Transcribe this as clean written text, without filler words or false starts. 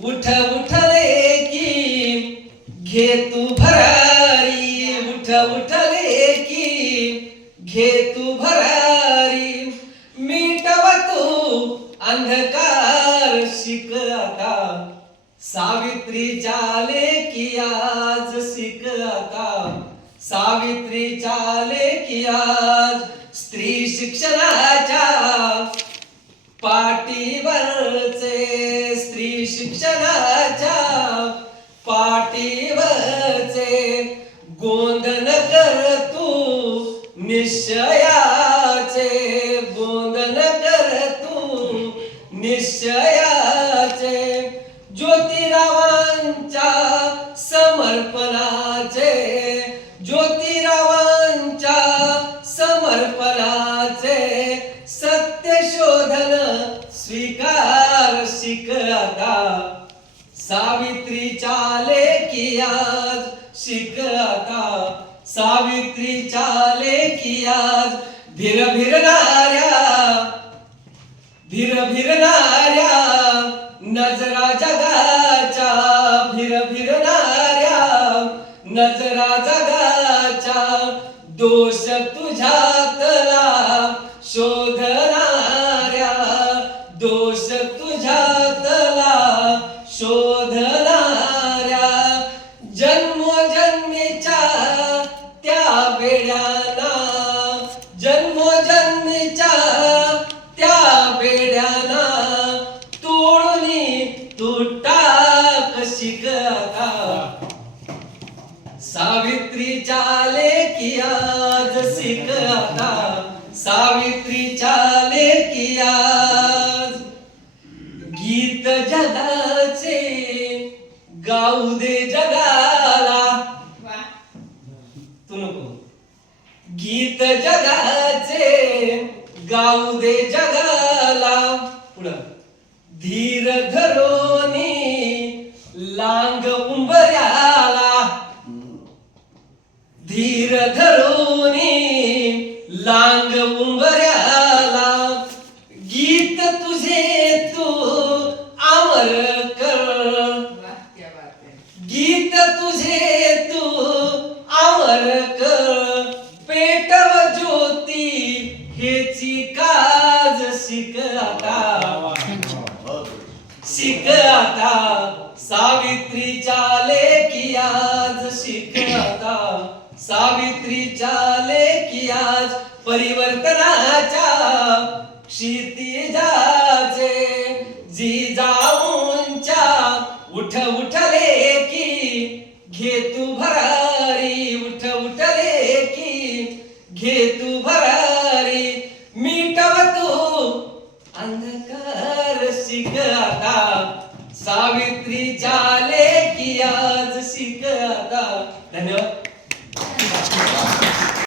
उठ उठले की घे तू भरारी, उठ उठले की घे तू भरारी, मिटव तू अंधकार शिक आता, सावित्रीच्या लेकी आज शिक आता, सावित्रीच्या लेकी आज स्त्री शिक्षणाच्या पाठीवरचे, स्त्री शिक्षणाच्या पाठीवरचे गोंधन कर तू निश्चयाचे, गोंधन कर तू निश्चयाचे, ज्योतिरावांच्या समर्पणाचे, ज्योतिरावांच्या समर्पणाचे सत्य शोधन स्वीकार शिक आता, सावित्रीच्या लेकी आज शिक आता, सावित्रीच्या लेकी आज भिर भिरणाऱ्या, भिर भिरणाऱ्या नजरा जगाच्या, भिर भिरणाऱ्या नजरा जगाच्या, दोष तुझ्यातला शोधणाऱ्या, दोष तुझ्यातला शोधणाऱ्या, जन्मोजन्मीच्या त्या बेड्याना, जन्मोजन्मीच्या त्या बेड्याना तोडून तू टाक शिक आता, सावित्रीच्या लेकी आज शिक आता, सावित्रीच्या लेकी आज गीत जगाचे गाऊ दे जगाला, तू नको, गीत जगाचे गाऊ दे जगाला, पुढं धीर धरोनी लांग उंबऱ्याला, धीर धरोनी लांग उंबऱ्याला, गीत तुझे तू अमर कर, गीत तुझे तू अमर कर, पेटव ज्योती हेची काज शिक आता, शिक आता, सावित्रीच्या लेकी आज शिक आता, सावित्रीच्या लेकी आज परिवर्तनाच्या क्षितिजाचे जिजाऊंच्या उठ उठले की घे तू भरारी, उठ उठले की घे तू भरारी, मिटव तू अंधकार शिक आता, सावित्रीच्या